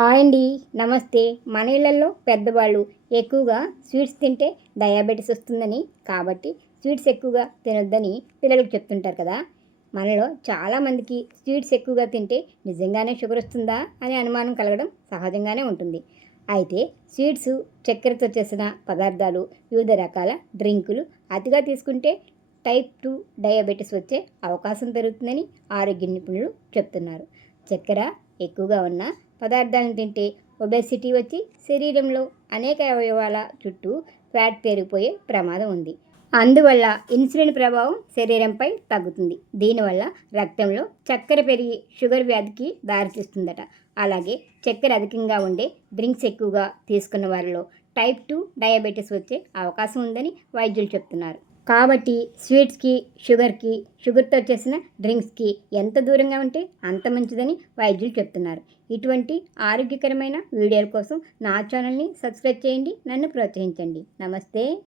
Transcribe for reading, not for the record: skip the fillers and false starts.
Hi అండి. నమస్తే. మన ఇళ్లల్లో పెద్దవాళ్ళు ఎక్కువగా స్వీట్స్ తింటే డయాబెటీస్ వస్తుందని, కాబట్టి స్వీట్స్ ఎక్కువగా తినొద్దని పిల్లలకు చెప్తుంటారు కదా! మనలో చాలామందికి స్వీట్స్ ఎక్కువగా తింటే నిజంగానే షుగర్ వస్తుందా అనే అనుమానం కలగడం సహజంగానే ఉంటుంది. అయితే స్వీట్సు, చక్కెరతో చేసిన పదార్థాలు, వివిధ రకాల డ్రింకులు అతిగా తీసుకుంటే టైప్ 2 డయాబెటీస్ వచ్చే అవకాశం పెరుగుతుందని ఆరోగ్య నిపుణులు చెప్తున్నారు. చక్కెర ఎక్కువగా ఉన్న పదార్థాలను తింటే ఒబెసిటీ వచ్చి శరీరంలో అనేక అవయవాల చుట్టూ ఫ్యాట్ పేరుకుపోయే ప్రమాదం ఉంది. అందువల్ల ఇన్సులిన్ ప్రభావం శరీరంపై తగ్గుతుంది. దీనివల్ల రక్తంలో చక్కెర పెరిగి షుగర్ వ్యాధికి దారితీస్తుందట. అలాగే చక్కెర అధికంగా ఉండే డ్రింక్స్ ఎక్కువగా తీసుకున్న వారిలో టైప్ 2 డయాబెటీస్ వచ్చే అవకాశం ఉందని వైద్యులు చెప్తున్నారు. కాబట్టి స్వీట్స్కి, షుగర్తో చేసిన డ్రింక్స్కి ఎంత దూరంగా ఉంటే అంత మంచిదని వైద్యులు చెప్తున్నారు. ఇటువంటి ఆరోగ్యకరమైన వీడియోల కోసం నా ఛానల్ని సబ్స్క్రైబ్ చేయండి. నన్ను ప్రోత్సహించండి. నమస్తే.